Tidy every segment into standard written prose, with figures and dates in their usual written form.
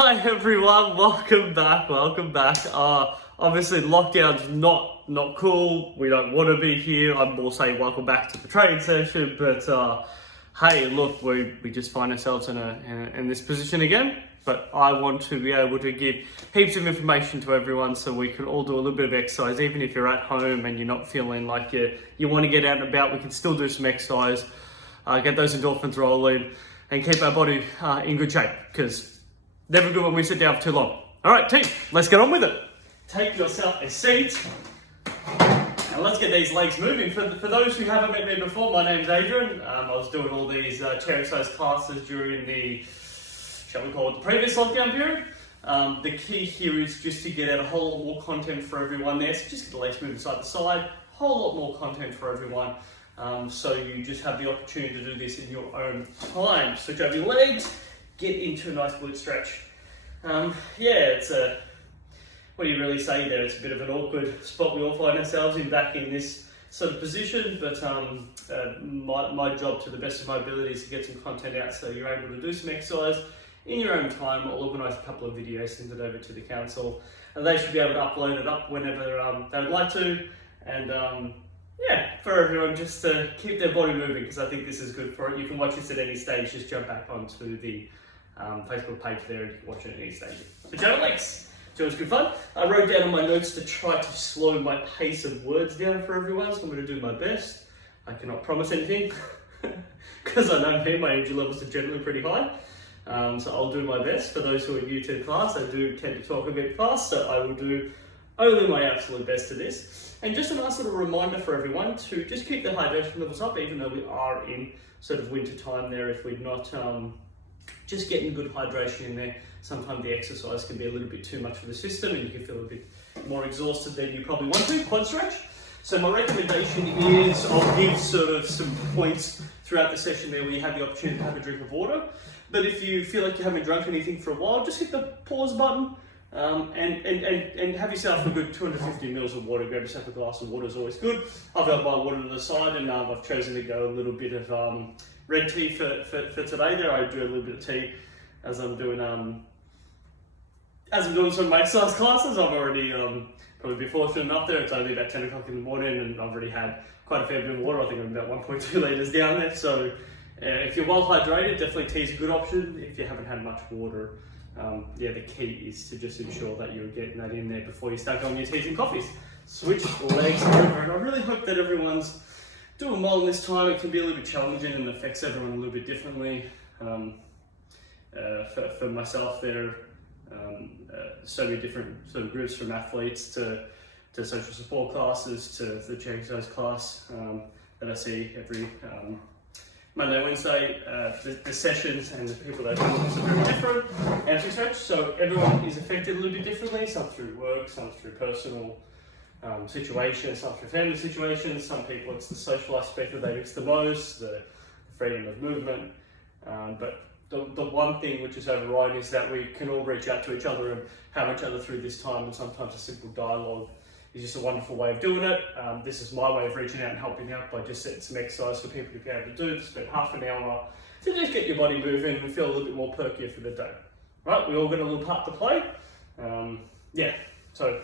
Hi everyone, welcome back. Obviously lockdown's not cool. We don't want to be here. I'm more saying welcome back to the training session, but hey, look, we just find ourselves in this position again. But I want to be able to give heaps of information to everyone so we can all do a little bit of exercise. Even if you're at home and you're not feeling like you want to get out and about, we can still do some exercise, get those endorphins rolling and keep our body in good shape, because never good when we sit down for too long. All right, team, let's get on with it. Take yourself a seat and let's get these legs moving. For those who haven't met me before, my name's Adrian. I was doing all these chair exercise classes during the, shall we call it, the previous lockdown period. The key here is just to get out a whole lot more content for everyone there. So just get the legs moving side to side, a whole lot more content for everyone. So you just have the opportunity to do this in your own time. Switch over your legs, get into a nice glute stretch. It's a, what do you really say there? It's a bit of an awkward spot we all find ourselves in, back in this sort of position, but my job to the best of my ability is to get some content out so you're able to do some exercise in your own time. I'll organise a couple of videos, send it over to the council, and they should be able to upload it up whenever they would like to. And for everyone, just to keep their body moving, because I think this is good for it. You can watch this at any stage. Just jump back onto the Facebook page there and watch it at any stage. So channel legs. So it was good fun. I wrote down on my notes to try to slow my pace of words down for everyone, so I'm going to do my best. I cannot promise anything, because I know me, my energy levels are generally pretty high. So I'll do my best. For those who are new to the class, I do tend to talk a bit fast, so I will do only my absolute best to this. And just a nice little reminder for everyone to just keep the hydration levels up, even though we are in sort of winter time there. If we're not just getting good hydration in there, sometimes the exercise can be a little bit too much for the system and you can feel a bit more exhausted than you probably want to. Quad stretch. So my recommendation is, I'll give sort of some points throughout the session there where you have the opportunity to have a drink of water. But if you feel like you haven't drunk anything for a while, just hit the pause button. And have yourself a good 250 mils of water. Grab yourself a glass of water is always good. I've got my water to the side, and I've chosen to go a little bit of red tea for today. There, I do a little bit of tea as I'm doing some of my exercise classes. I've already probably been fortunate enough there. It's only about 10 o'clock in the morning, and I've already had quite a fair bit of water. I think I'm about 1.2 litres down there. So if you're well hydrated, definitely tea is a good option. If you haven't had much water, the key is to just ensure that you're getting that in there before you start going your teas and coffees. Switch legs over, and I really hope that everyone's doing well in this time. It can be a little bit challenging and affects everyone a little bit differently. For myself, there are so many different sort of groups, from athletes to social support classes to the chair exercise class that I see every Monday, Wednesday. The sessions and the people that are doing are very different. Hamstring stretch. So everyone is affected a little bit differently. Some through work, some through personal situations, some through family situations. Some people it's the social aspect that they miss the most, the freedom of movement. But the one thing which is overriding is that we can all reach out to each other and help each other through this time. And sometimes a simple dialogue is just a wonderful way of doing it. This is my way of reaching out and helping out by just setting some exercise for people to be able to do, to spend half an hour to just get your body moving and feel a little bit more perkier for the day. Right, we all got a little part to play. So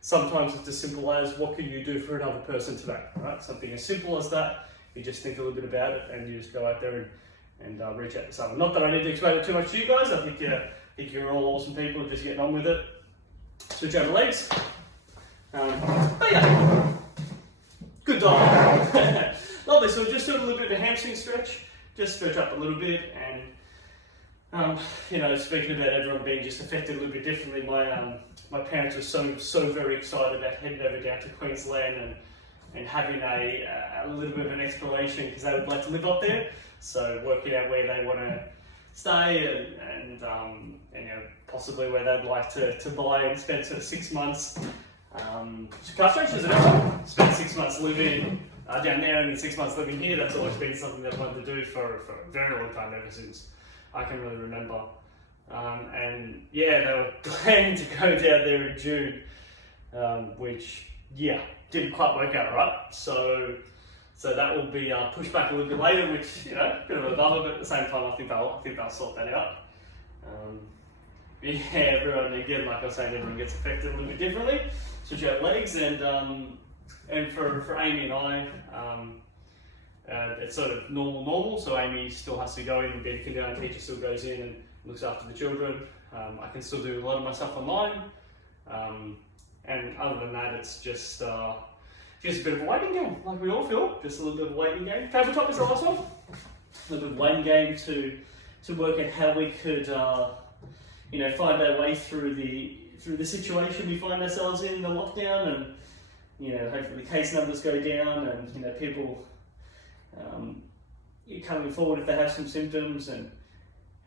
sometimes it's as simple as, what can you do for another person today? Right, something as simple as that. You just think a little bit about it and you just go out there and reach out to someone. Not that I need to explain it too much to you guys. I think you're all awesome people, just getting on with it. Switch over legs. Good dog. Lovely. So just do a little bit of a hamstring stretch. Just stretch up a little bit, and speaking about everyone being just affected a little bit differently, my parents were so very excited about heading over down to Queensland and having a little bit of an exploration, because they would like to live up there. So working out where they want to stay and possibly where they'd like to buy and spend sort of 6 months. Calf stretches, spent 6 months living down there and then 6 months living here. That's always been something that I've wanted to do for a very long time, ever since I can really remember. They were planning to go down there in June, which didn't quite work out right. So that will be pushed back a little bit later, which, bit of a bummer, but at the same time I think they'll sort that out. Yeah, everyone, again, like I was saying, everyone gets affected a little bit differently. Switch out legs, and for Amy and I, it's sort of normal. So Amy still has to go in and be a kindergarten teacher, still goes in and looks after the children. I can still do a lot of my stuff online, and other than that, it's just a bit of a waiting game, like we all feel. Just a little bit of a waiting game. Tabletop is the last one. A little bit of waiting game to work out how we could, find our way through the situation we find ourselves in the lockdown, and hopefully case numbers go down, and people coming forward if they have some symptoms, and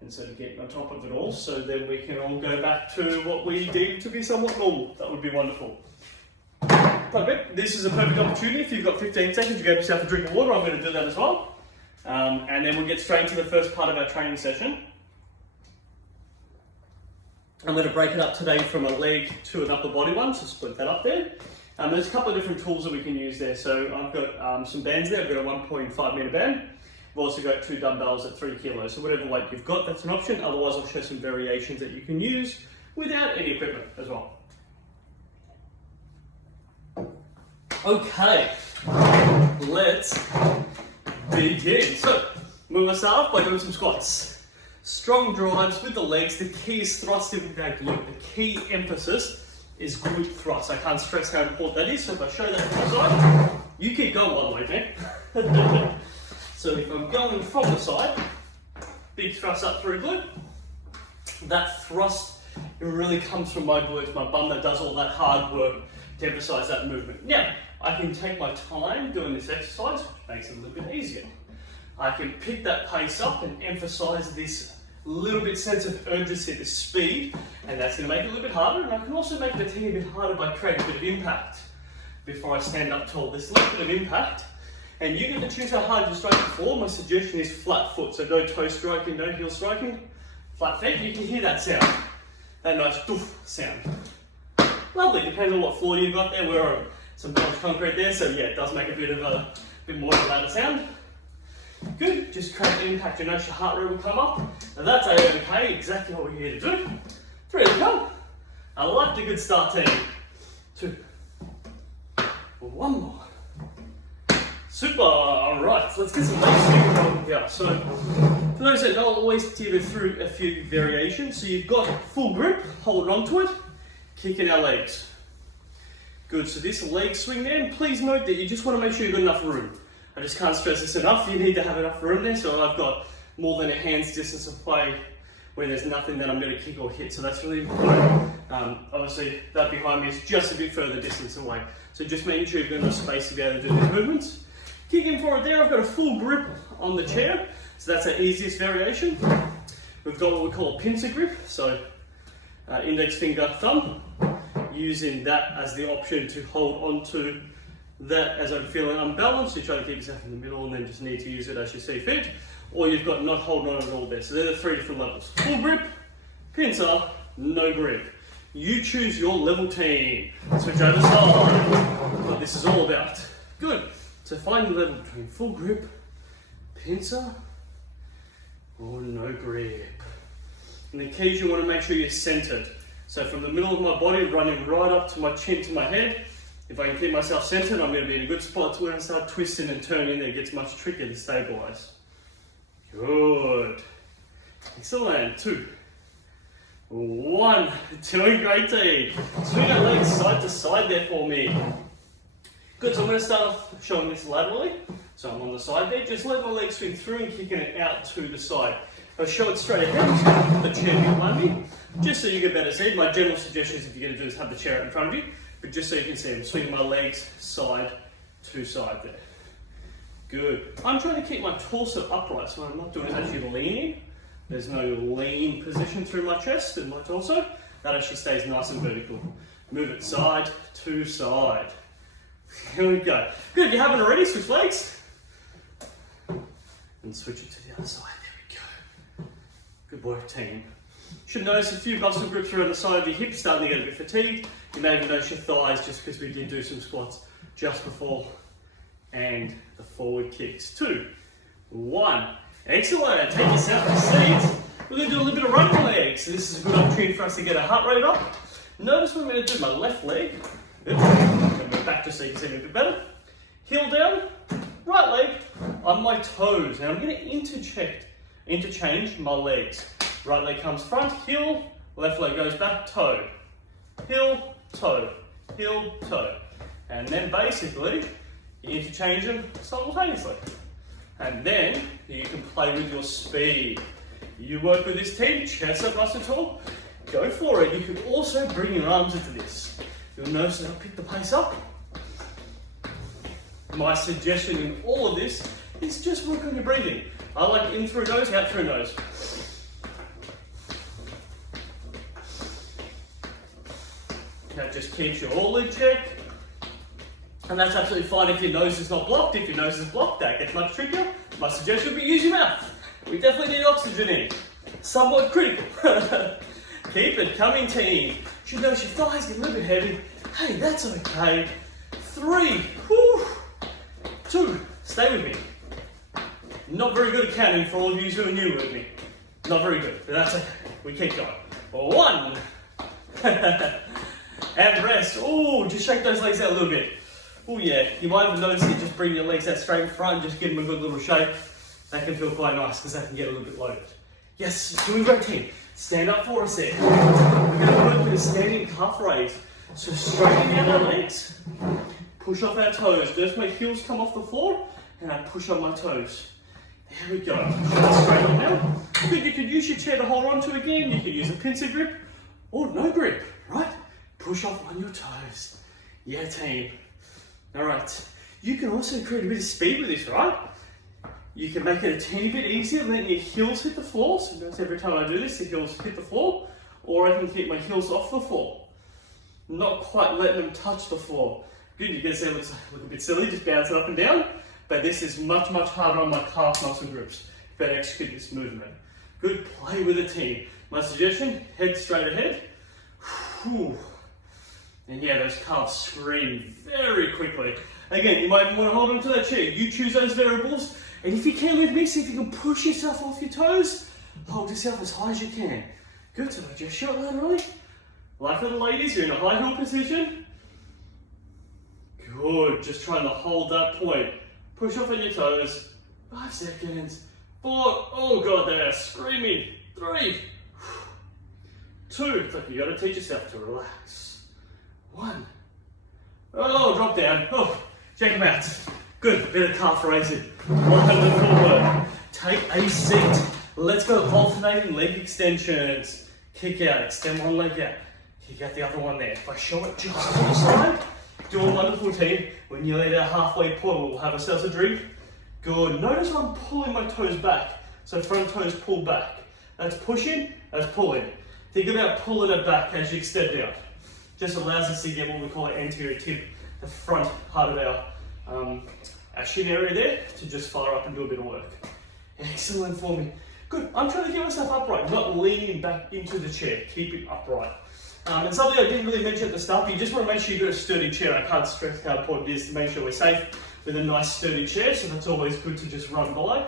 sort of getting on top of it all, so then we can all go back to what we deem to be somewhat normal. That would be wonderful. Perfect. This is a perfect opportunity. If you've got 15 seconds, you grab yourself a drink of water. I'm going to do that as well. And then we'll get straight into the first part of our training session. I'm going to break it up today from a leg to an upper body one, so split that up there. There's a couple of different tools that we can use there. So I've got some bands there. I've got a 1.5 meter band. I've also got 2 dumbbells at 3 kilos. So whatever weight you've got, that's an option. Otherwise, I'll show some variations that you can use without any equipment as well. Okay, let's begin. So we're going to start off by doing some squats. Strong drives with the legs. The key is thrusting that glute. The key emphasis is glute thrust. I can't stress how important that is. So if I show that from the side, you keep going all the way, man. So if I'm going from the side, big thrust up through glute. That thrust, it really comes from my glutes, my bum that does all that hard work to emphasize that movement. Now, I can take my time doing this exercise, which makes it a little bit easier. I can pick that pace up and emphasize this little bit sense of urgency, this speed, and that's going to make it a little bit harder. And I can also make the thing a bit harder by creating a bit of impact before I stand up tall. This little bit of impact, and you get to choose how hard you strike before. My suggestion is flat foot, so no toe striking, no heel striking, flat feet. You can hear that sound, that nice doof sound. Lovely, depending on what floor you've got there. We're on some polished concrete there, so yeah, it does make a bit more of a louder sound. Good, just create the impact. You notice your heart rate will come up. And that's okay, exactly what we're here to do. 3 to go. I like the good start, team. 2. 1 more. Super, alright, so let's get some legs going here. So, for those that know, I'll always give it through a few variations. So you've got full grip, hold on to it, kicking our legs. Good, so this leg swing there, and please note that you just want to make sure you've got enough room. I just can't stress this enough, you need to have enough room there, so I've got more than a hand's distance of play where there's nothing that I'm going to kick or hit, so that's really important. Obviously, that behind me is just a bit further distance away, so just making sure you've got enough space to be able to do these movements. Kicking forward there, I've got a full grip on the chair, so that's the easiest variation. We've got what we call a pincer grip, so index finger, thumb, using that as the option to hold on to that as I'm feeling unbalanced. You try to keep yourself in the middle and then just need to use it as you see fit, or you've got not holding on at all there. So they're the 3 different levels. Full grip, pincer, no grip. You choose your level, team. Switch over side. What this is all about. Good. So find the level between full grip, pincer, or no grip. And the key is you want to make sure you're centered. So from the middle of my body, running right up to my chin, to my head. If I can keep myself centered, I'm going to be in a good spot to when I start twisting and turning there. It gets much trickier to stabilize. Good. Excellent. 2. 1. Doing great, team. Swing our legs side to side there for me. Good, so I'm going to start off showing this laterally. So I'm on the side there. Just let my legs swing through and kicking it out to the side. If I show it straight ahead, I'm just going to put the chair behind me. Just so you get better see. My general suggestion is if you're going to do this, have the chair out in front of you. But just so you can see, I'm swinging my legs side to side there. Good. I'm trying to keep my torso upright, so I'm not doing it actually leaning. There's no lean position through my chest and my torso. That actually stays nice and vertical. Move it side to side. Here we go. Good, if you haven't already, switch legs. And switch it to the other side. There we go. Good work, team. Should notice a few muscle grips around the side of your hips, starting to get a bit fatigued. You may even notice your thighs just because we did do some squats just before. And the forward kicks. 2, 1. Excellent. Take yourself a seat. we're going to do a little bit of running legs. So this is a good opportunity for us to get our heart rate up. Notice what I'm going to do my left leg. Good. I'm going back just so you can see me a bit better. Heel down, right leg on my toes. Now I'm going to interchange my legs. Right leg comes front, heel, left leg goes back, toe. Heel, toe, heel, toe. And then basically, you interchange them simultaneously. And then you can play with your speed. You work with this team, chest up nice and tall, go for it. You can also bring your arms into this. You'll notice that I'll pick the pace up. My suggestion in all of this is just work on your breathing. I like in through nose, out through nose. That just keeps you all in check. And that's absolutely fine if your nose is not blocked. If your nose is blocked, that gets much trickier. My suggestion would be use your mouth. We definitely need oxygen in. Somewhat critical. Keep it coming, team. You should notice your thighs get a little bit heavy. Hey, that's okay. 3, whew, 2, stay with me. Not very good at counting for all of you who are new with me. Not very good, but that's okay. We keep going. 1. And rest. Oh, just shake those legs out a little bit. Oh yeah, you might have noticed it, just bring your legs out straight in front, just give them a good little shake. That can feel quite nice because that can get a little bit loaded. Yes, doing great, team. Stand up for a sec. We're going to work with a standing calf raise. So straighten out our legs, push off our toes. Notice my heels come off the floor and I push on my toes. There we go. Straight on now. Good, you could use your chair to hold on to again. You could use a pincer grip or no grip, right? Push off on your toes. Yeah, team. All right. You can also create a bit of speed with this, right? You can make it a teeny bit easier, letting your heels hit the floor. So notice every time I do this, the heels hit the floor, or I can keep my heels off the floor. Not quite letting them touch the floor. Good, you can see it looks a bit silly, just bouncing up and down, but this is much, much harder on my calf muscle groups. Better execute this movement. Good, play with a team. My suggestion, head straight ahead. Whew. And yeah, those calves scream very quickly. Again, you might even want to hold on to that chair. You choose those variables, and if you can with me, see if you can push yourself off your toes. Hold yourself as high as you can. Good, so just short line really. Like for the ladies, you're in a high heel position. Good, just trying to hold that point. Push off on your toes. 5 seconds. 4, oh god, they are screaming. 3, 2, it's like you gotta teach yourself to relax. 1, oh, drop down. Oh, check them out. Good, bit of calf raising. Wonderful work. Take a seat. Let's go alternating leg extensions. Kick out, extend one leg out. Kick out the other one there. If I show it just to the side, do a wonderful team. When you let our halfway point, we'll have ourselves a drink. Good. Notice I'm pulling my toes back. So front toes pull back. That's pushing, that's pulling. Think about pulling it back as you extend out. Just allows us to get what we call an anterior tip, the front part of our shin area there, to just fire up and do a bit of work. Excellent for me. Good. I'm trying to get myself upright, not leaning back into the chair. Keep it upright. And something I didn't really mention at the start, but you just want to make sure you've got a sturdy chair. I can't stress how important it is to make sure we're safe with a nice sturdy chair, so that's always good to just run by.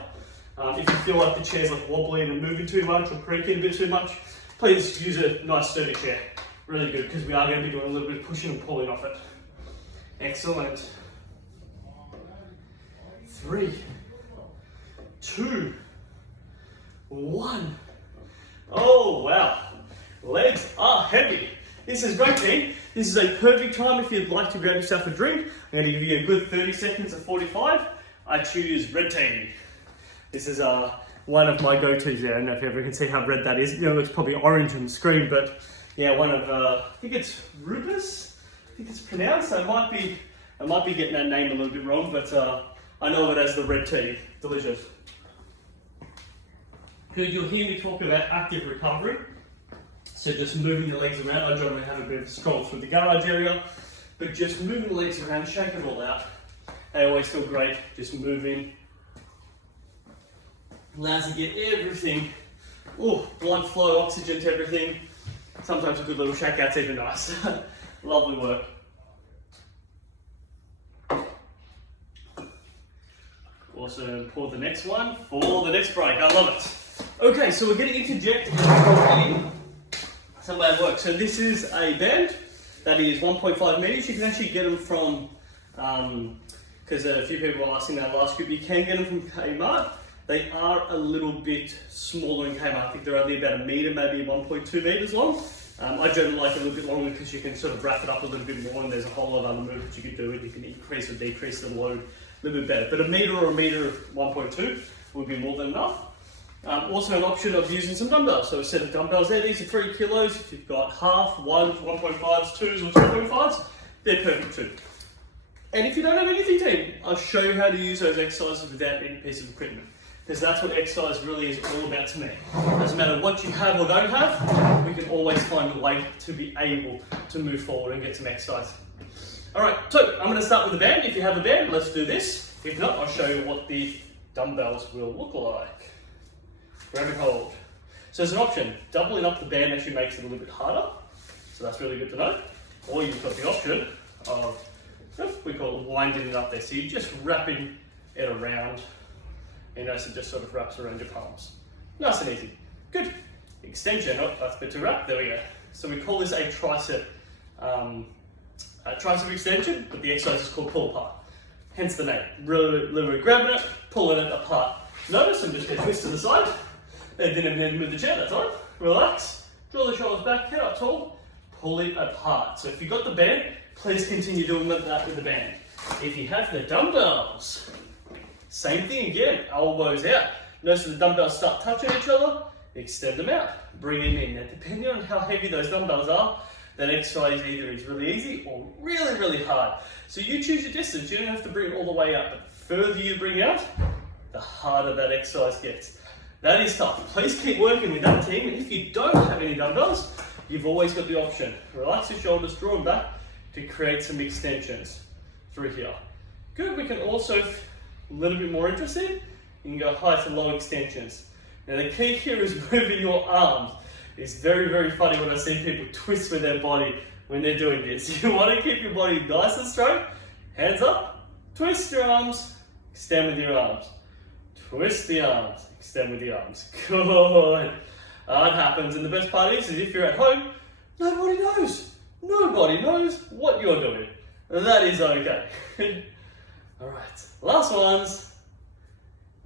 If you feel like the chair's like wobbling and moving too much or creaking a bit too much, please use a nice sturdy chair. Really good, because we are going to be doing a little bit of pushing and pulling off it. Excellent. 3, 2, 1. Oh wow, legs are heavy. This is great, team. This is a perfect time if you'd like to grab yourself a drink. I'm going to give you a good 30 seconds of 45. I choose red tea. This is one of my go-tos there. I don't know if you ever can see how red that is. You know, it's probably orange on the screen, but yeah, one of, I think it's Rubus. I think it's pronounced. I might be getting that name a little bit wrong, but I know of it as the red tea. Delicious. Good, you'll hear me talk about active recovery. So just moving the legs around. I generally have a bit of a stroll through the garage area, but just moving the legs around, shake it all out. They always feel great, just moving. Allows you to get everything, blood flow, oxygen to everything. Sometimes a good little shakeout's even nice. Lovely work. Awesome, pour the next one for the next break. I love it. Okay, so we're going to interject in some way of work. So this is a band that is 1.5 meters. You can actually get them from, because a few people were asking that last group, you can get them from Kmart. They are a little bit smaller in Kmart. I think they're only about a meter, maybe 1.2 meters long. I generally like it a little bit longer because you can sort of wrap it up a little bit more, and there's a whole lot of other movements you can do, and you can increase or decrease the load a little bit better. But a meter or a meter 1.2 would be more than enough. Also an option of using some dumbbells. So a set of dumbbells there, these are 3 kilos. If you've got half, 1s, 1.5s, 2s or 2.5s, they're perfect too. And if you don't have anything, team, I'll show you how to use those exercises without any piece of equipment. Because that's what exercise really is all about to me. Doesn't matter what you have or don't have, we can always find a way to be able to move forward and get some exercise. Alright, so I'm going to start with the band. If you have a band, let's do this. If not, I'll show you what the dumbbells will look like. Grab and hold. So there's an option. Doubling up the band actually makes it a little bit harder. So that's really good to know. Or you've got the option of, we call it winding it up there. So you're just wrapping it around. You notice it just sort of wraps around your palms. Nice and easy. Good. Extension. Oh, that's a bit too wrapped. There we go. So we call this a tricep extension, but the exercise is called pull apart. Hence the name. Really grabbing it, pulling it apart. Notice I'm just going to twist to the side. Didn't even need to move the chair, that's all right. Relax. Draw the shoulders back, head up tall. Pull it apart. So if you've got the band, please continue doing that with the band. If you have the dumbbells, same thing again, elbows out. Notice the dumbbells start touching each other, extend them out, bring them in. Now, depending on how heavy those dumbbells are, that exercise either is really easy or really, really hard. So you choose your distance. You don't have to bring it all the way up, but the further you bring out, the harder that exercise gets. That is tough. Please keep working with that team. And if you don't have any dumbbells, you've always got the option. Relax your shoulders, draw them back to create some extensions through here. Good, we can also, a little bit more interesting, you can go high to low extensions. Now the key here is moving your arms. It's very, very funny when I see people twist with their body when they're doing this. You want to keep your body nice and straight. Hands up, twist your arms, extend with your arms. Twist the arms, extend with the arms. Good. That happens, and the best part is if you're at home, nobody knows. Nobody knows what you're doing. And that is okay. Alright, last ones.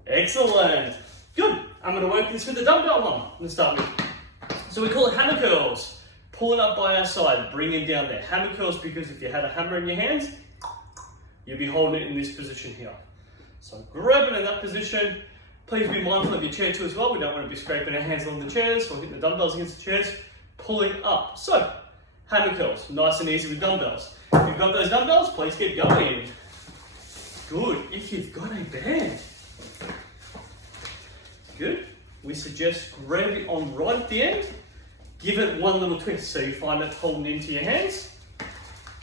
Excellent. Good. I'm going to work this with the dumbbell one. Let's start with. So we call it hammer curls. Pull it up by our side, bring it down there. Hammer curls because if you had a hammer in your hands, you'd be holding it in this position here. So grab it in that position. Please be mindful of your chair too as well. We don't want to be scraping our hands along the chairs or hitting the dumbbells against the chairs. Pulling up. So, hammer curls, nice and easy with dumbbells. If you've got those dumbbells, please keep going. Good. If you've got a band, good. We suggest grab it on right at the end. Give it one little twist so you find it holding into your hands.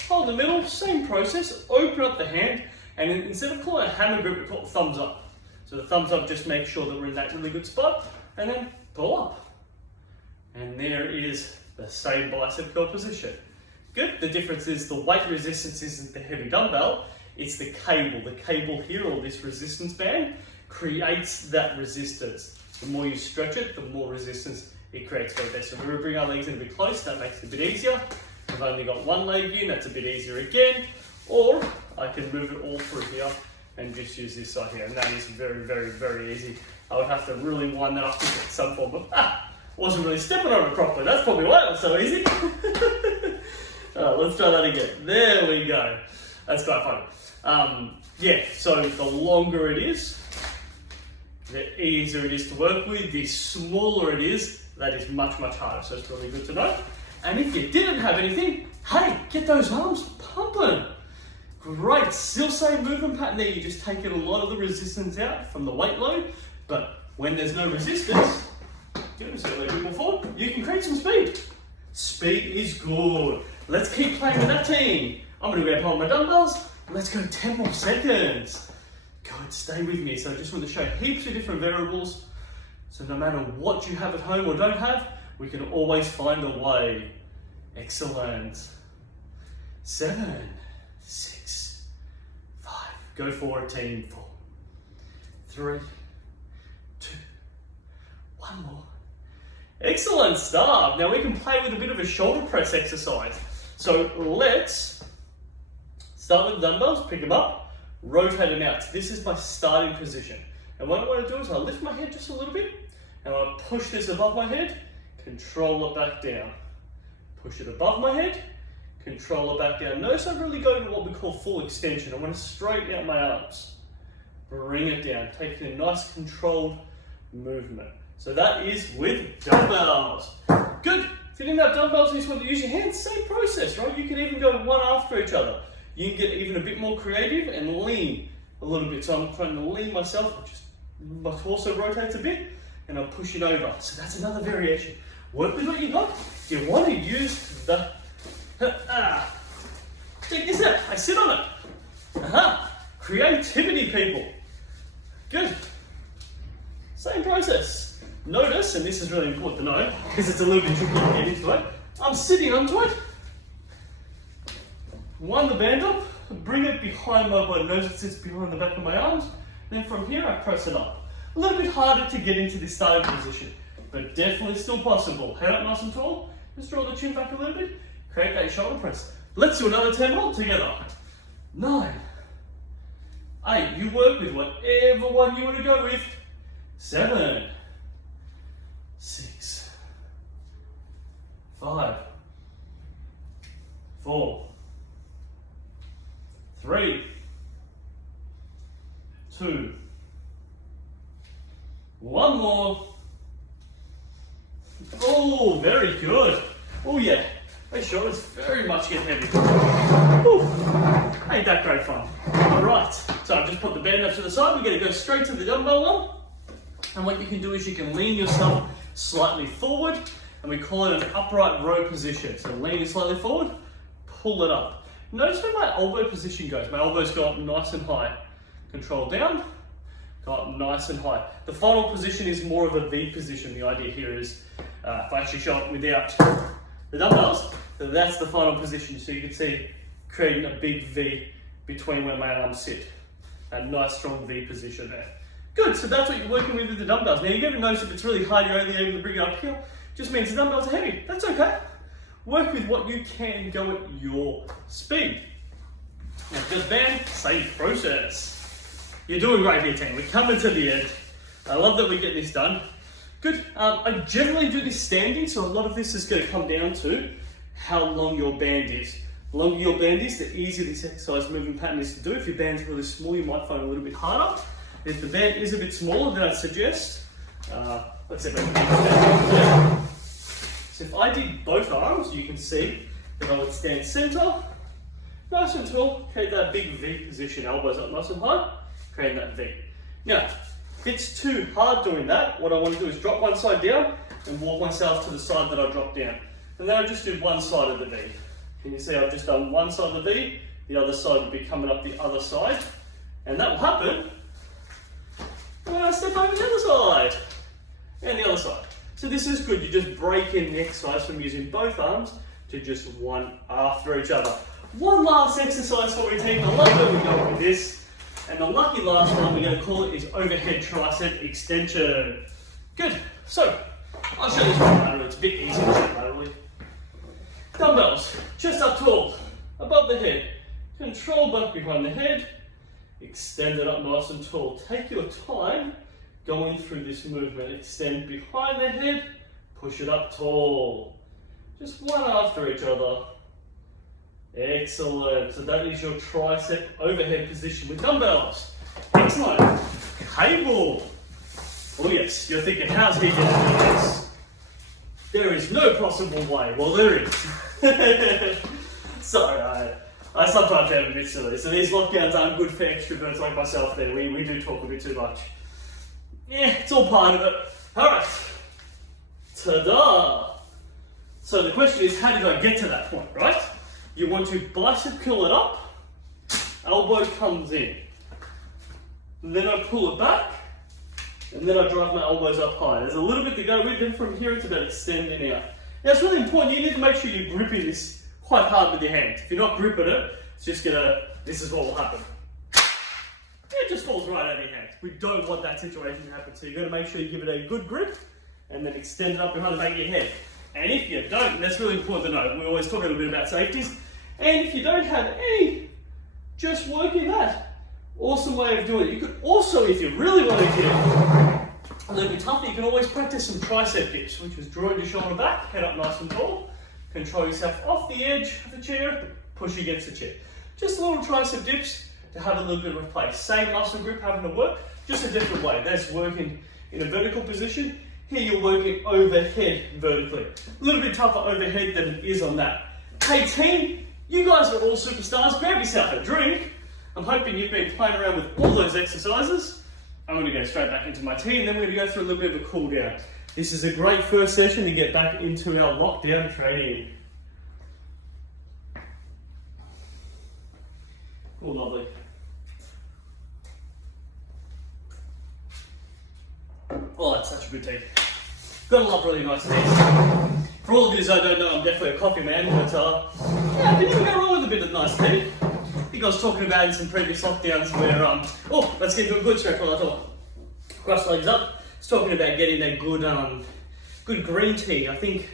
Hold the middle, same process. Open up the hand. And instead of calling it a hammer grip, we call it thumbs up. So the thumbs up just makes sure that we're in that really good spot, and then pull up. And there is the same bicep curl position. Good. The difference is the weight resistance isn't the heavy dumbbell, it's the cable. The cable here, or this resistance band, creates that resistance. The more you stretch it, the more resistance it creates for the best. So we're going to bring our legs in a bit close, that makes it a bit easier. I've only got one leg in, that's a bit easier again. Or I can move it all through here and just use this side here. And that is very, very, very easy. I would have to really wind that up to get some form of, wasn't really stepping on it properly. That's probably why it was so easy. Let's try that again. There we go. That's quite funny. Yeah, so the longer it is, the easier it is to work with. The smaller it is, that is much, much harder. So it's really good to know. And if you didn't have anything, hey, get those arms pumping. Great, still same movement pattern there. You're just taking a lot of the resistance out from the weight load, but when there's no resistance, you can create some speed. Speed is good. Let's keep playing with that team. I'm going to grab hold of my dumbbells. Let's go 10 more seconds. Good, stay with me. So I just want to show heaps of different variables. So no matter what you have at home or don't have, we can always find a way. Excellent. 7, 6, 5. Go for it, team. 4, 3, 2, 1. One more. Excellent stuff. Now we can play with a bit of a shoulder press exercise. So let's start with the dumbbells, pick them up, rotate them out. So this is my starting position. And what I want to do is I lift my head just a little bit, and I push this above my head, control it back down. Push it above my head, control it back down. Notice I really go to what we call full extension. I want to straighten out my arms. Bring it down, taking a nice controlled movement. So that is with dumbbells. Good. If you didn't have dumbbells and you just want to use your hands, same process, right? You can even go one after each other. You can get even a bit more creative and lean a little bit. So I'm trying to lean myself, just my torso rotates a bit, and I'm pushing over. So that's another variation. Work with what you got. You want to use the check this out. I sit on it. Creativity, people. Good. Same process. Notice, and this is really important to know, because it's a little bit tricky to get into it, I'm sitting onto it. Wind the band up, bring it behind my body. Notice it sits behind the back of my arms. Then from here, I press it up. A little bit harder to get into this starting position, but definitely still possible. Head up nice and tall. Just draw the chin back a little bit. Create that shoulder press. Let's do another 10 more together. 9, 8. You work with whatever one you want to go with. 7, 6, 5, 4, 3, 2, 1 more. Oh, very good. Oh yeah, my shoulders very much get heavy. Ooh, ain't that great fun. All right, so I've just put the band up to the side. We're gonna go straight to the dumbbell one. And what you can do is you can lean yourself slightly forward, and we call it an upright row position. So leaning slightly forward, pull it up. Notice where my elbow position goes. My elbows go up nice and high. Control down, go up nice and high. The final position is more of a V position. The idea here is, if I actually show it without the dumbbells, so that's the final position. So you can see creating a big V between where my arms sit. A nice strong V position there. Good, so that's what you're working with the dumbbells. Now you're going to notice if it's really hard, you're only able to bring it up here. Just means the dumbbells are heavy. That's okay. Work with what you can, go at your speed. Now just band, same process. You're doing great here, team. We're coming to the end. I love that we're getting this done. Good. I generally do this standing, so a lot of this is going to come down to how long your band is. The longer your band is, the easier this exercise movement pattern is to do. If your band's really small, you might find it a little bit harder. If the band is a bit smaller, then I'd suggest, let's see if I can make that. So if I did both arms, you can see that I would stand center, nice and tall, create that big V position, elbows up nice and high, create that V. Now, if it's too hard doing that, what I want to do is drop one side down and walk myself to the side that I dropped down. And then I just do one side of the V. And you see I've just done one side of the V, the other side will be coming up the other side. And that will happen when I step over the other side and the other side. So this is good. You just break in the exercise from using both arms to just one after each other. One last exercise for me, team. I love that we go with this. And the lucky last one we're going to call it is overhead tricep extension. Good. So I'll show you this one laterally. It's a bit easier to show laterally. Dumbbells, chest up tall, above the head. Control back behind the head. Extend it up nice and tall. Take your time going through this movement. Extend behind the head, push it up tall. Just one after each other. Excellent. So that is your tricep overhead position with dumbbells. Excellent. Cable. Oh yes, you're thinking, how's he getting to this? There is no possible way. Well, there is. Sorry, I sometimes am a bit silly. So these lockdowns aren't good for extroverts like myself there. We do talk a bit too much. Yeah, it's all part of it. Alright. Ta-da! So the question is, how did I get to that point, right? You want to bicep curl it up, elbow comes in. And then I pull it back, and then I drive my elbows up high. There's a little bit to go with, and from here it's about extending out. Now it's really important, you need to make sure you're gripping this quite hard with your hand. If you're not gripping it, it's just this is what will happen. It just falls right out of your hand. We don't want that situation to happen, so you've got to make sure you give it a good grip and then extend it up behind the back of your head. And if you don't, and that's really important to know, we always talk a little bit about safeties, and if you don't have any, just working that. Awesome way of doing it. You could also, if you really want to get a little bit tougher, you can always practice some tricep dips, which is drawing your shoulder back, head up nice and tall, control yourself off the edge of the chair, push against the chair. Just a little tricep dips to have a little bit of a play. Same muscle group having to work, just a different way. That's working in a vertical position. Here you're working overhead vertically. A little bit tougher overhead than it is on that. Hey team, you guys are all superstars. Grab yourself a drink. I'm hoping you've been playing around with all those exercises. I'm going to go straight back into my tea, and then we're going to go through a little bit of a cool down. This is a great first session to get back into our lockdown training. Oh, lovely. Oh, that's such a good tea. Gotta love really nice teas. For all of you that don't know, I'm definitely a coffee man, but yeah, can you go wrong with a bit of nice tea? I think I was talking about in some previous lockdowns where, oh, let's get into a good stretch while I talk. Cross legs up. I was talking about getting a good, good green tea. I think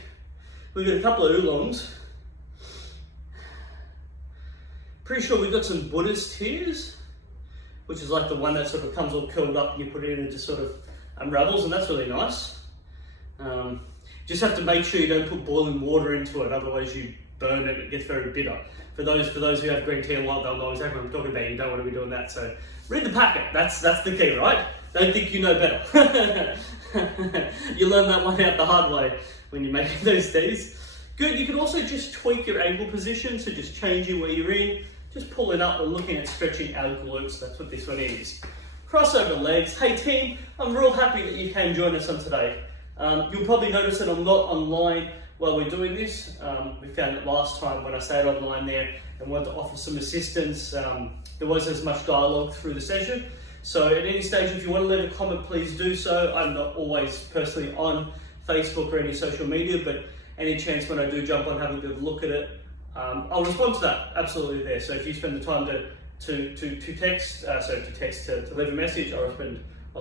we've got a couple of oolongs. Pretty sure we've got some Buddhist tears, which is like the one that sort of comes all curled up and you put it in and it just sort of unravels, and that's really nice. Just have to make sure you don't put boiling water into it, otherwise you burn it, it gets very bitter. For those who have green tea a lot, they'll know exactly what I'm talking about. You don't want to be doing that, so read the packet, that's the key, right? Don't think you know better. You learn that one out the hard way when you're making those teas. Good, you can also just tweak your ankle position, so just changing where you're in, just pulling up and looking at stretching our glutes, that's what this one is. Crossover legs. Hey team, I'm real happy that you came join us on today. You'll probably notice that I'm not online while we're doing this. We found it last time when I stayed online there and wanted to offer some assistance. There wasn't as much dialogue through the session. So at any stage, if you want to leave a comment, please do so. I'm not always personally on Facebook or any social media, but any chance when I do jump on, have a bit of a look at it, I'll respond to that, absolutely there. So if you spend the time to text, to leave a message, I'll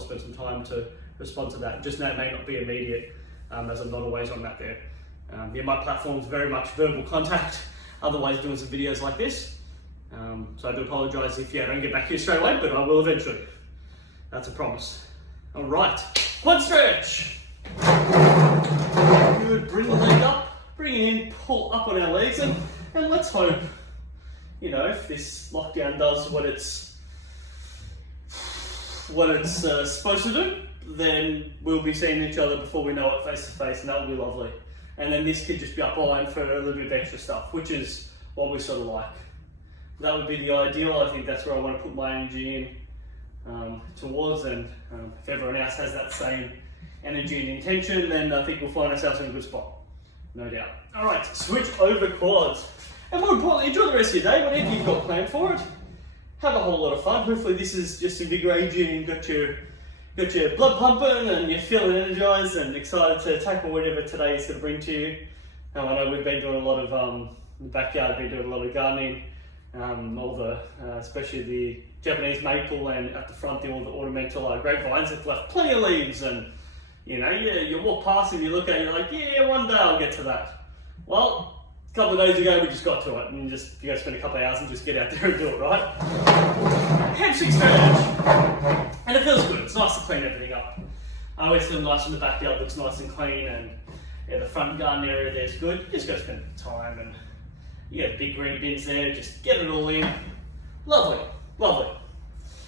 spend some time to respond to that. Just know it may not be immediate, as I'm not always on that there. Yeah, my platform's very much verbal contact, otherwise doing some videos like this. So I do apologise if I don't get back to you straight away, but I will eventually. That's a promise. All right, quad stretch. Good, bring the leg up, bring it in, pull up on our legs, and let's hope, if this lockdown does what it's supposed to do, then we'll be seeing each other before we know it face to face, and that will be lovely. And then this could just be up line for a little bit of extra stuff, which is what we sort of like. That would be the ideal. I think that's where I want to put my energy in towards, and if everyone else has that same energy and intention, then I think we'll find ourselves in a good spot, no doubt. All right, switch over quads. And more importantly, enjoy the rest of your day, whatever you've got planned for it. Have a whole lot of fun. Hopefully this is just invigorating you and got your blood pumping and you're feeling energized and excited to tackle whatever today is going to bring to you. I know we've been doing a lot of, in the backyard, been doing a lot of gardening, especially the Japanese maple, and at the front there all the ornamental grapevines have left plenty of leaves, and you walk past and you look at it, you're like, yeah, one day I'll get to that. Well, a couple of days ago we just got to it, and you got to spend a couple of hours and just get out there and do it, right? Hamstring stretch. And it feels good, it's nice to clean everything up. I always feel nice when the backyard looks nice and clean, and the front garden area there's good. You just got to spend time, and you got big green bins there, just get it all in. Lovely, lovely.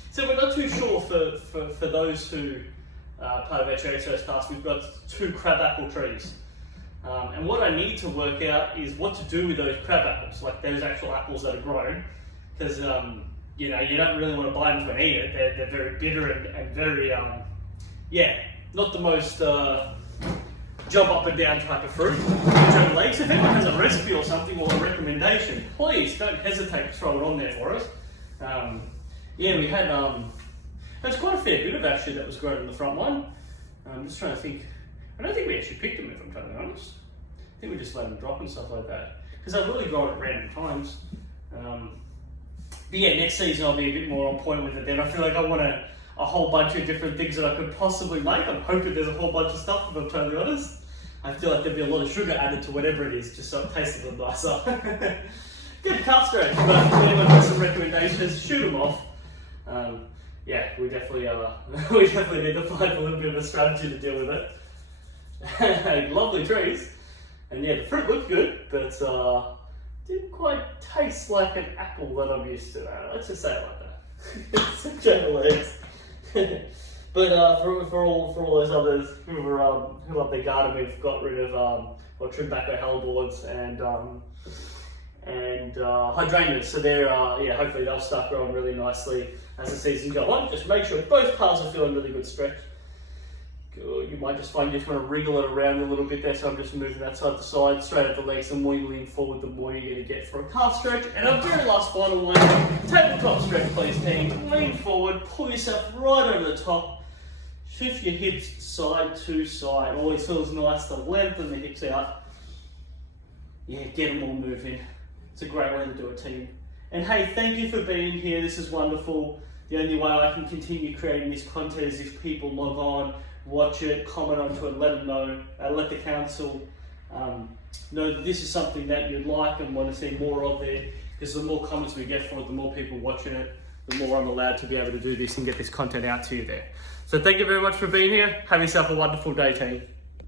So we're not too sure for those who part of our cherry search task, we've got 2 crabapple trees. And what I need to work out is what to do with those crab apples, like those actual apples that are grown, because you don't really want to buy them to eat it. They're very bitter and very not the most jump up and down type of fruit. If anyone has a recipe or something or a recommendation, please don't hesitate to throw it on there for us. We had there's quite a fair bit of actually that was grown in the front one. I'm just trying to think. I don't think we actually picked them, if I'm trying to be honest. I think we just let them drop and stuff like that, because they've really grown at random times. But yeah, next season I'll be a bit more on point with it then. I feel like I want a whole bunch of different things that I could possibly make. I'm hoping there's a whole bunch of stuff, if I'm totally honest. I feel like there'd be a lot of sugar added to whatever it is, just so it tastes a little nicer. Good calf stretch, but if anyone has some recommendations, shoot them off. Yeah, we definitely need to find a little bit of a strategy to deal with it. Lovely trees, and yeah, the fruit looked good, but didn't quite taste like an apple that I'm used to. Let's just say it like that. It's general eggs. But for all those others who love their garden, we've got rid of or trimmed back our helleboards and hydrangeas. So they're hopefully they'll start growing really nicely as the season goes on. Just make sure both paths are feeling really good stretch. You might just find you just want to wriggle it around a little bit there, so I'm just moving that side to side, straight at the legs. The more you lean forward, the more you're going to get for a calf stretch. And our very last final one, tabletop stretch, please, team. Lean forward, pull yourself right over the top, shift your hips side to side. Always feels nice to lengthen the hips out. Yeah, get them all moving. It's a great way to do it, team. And hey, thank you for being here. This is wonderful. The only way I can continue creating this content is if people log on, watch it, comment onto it, let them know, let the council know that this is something that you'd like and want to see more of there, because the more comments we get for it, the more people watching it, the more I'm allowed to be able to do this and get this content out to you there. So thank you very much for being here. Have yourself a wonderful day, team.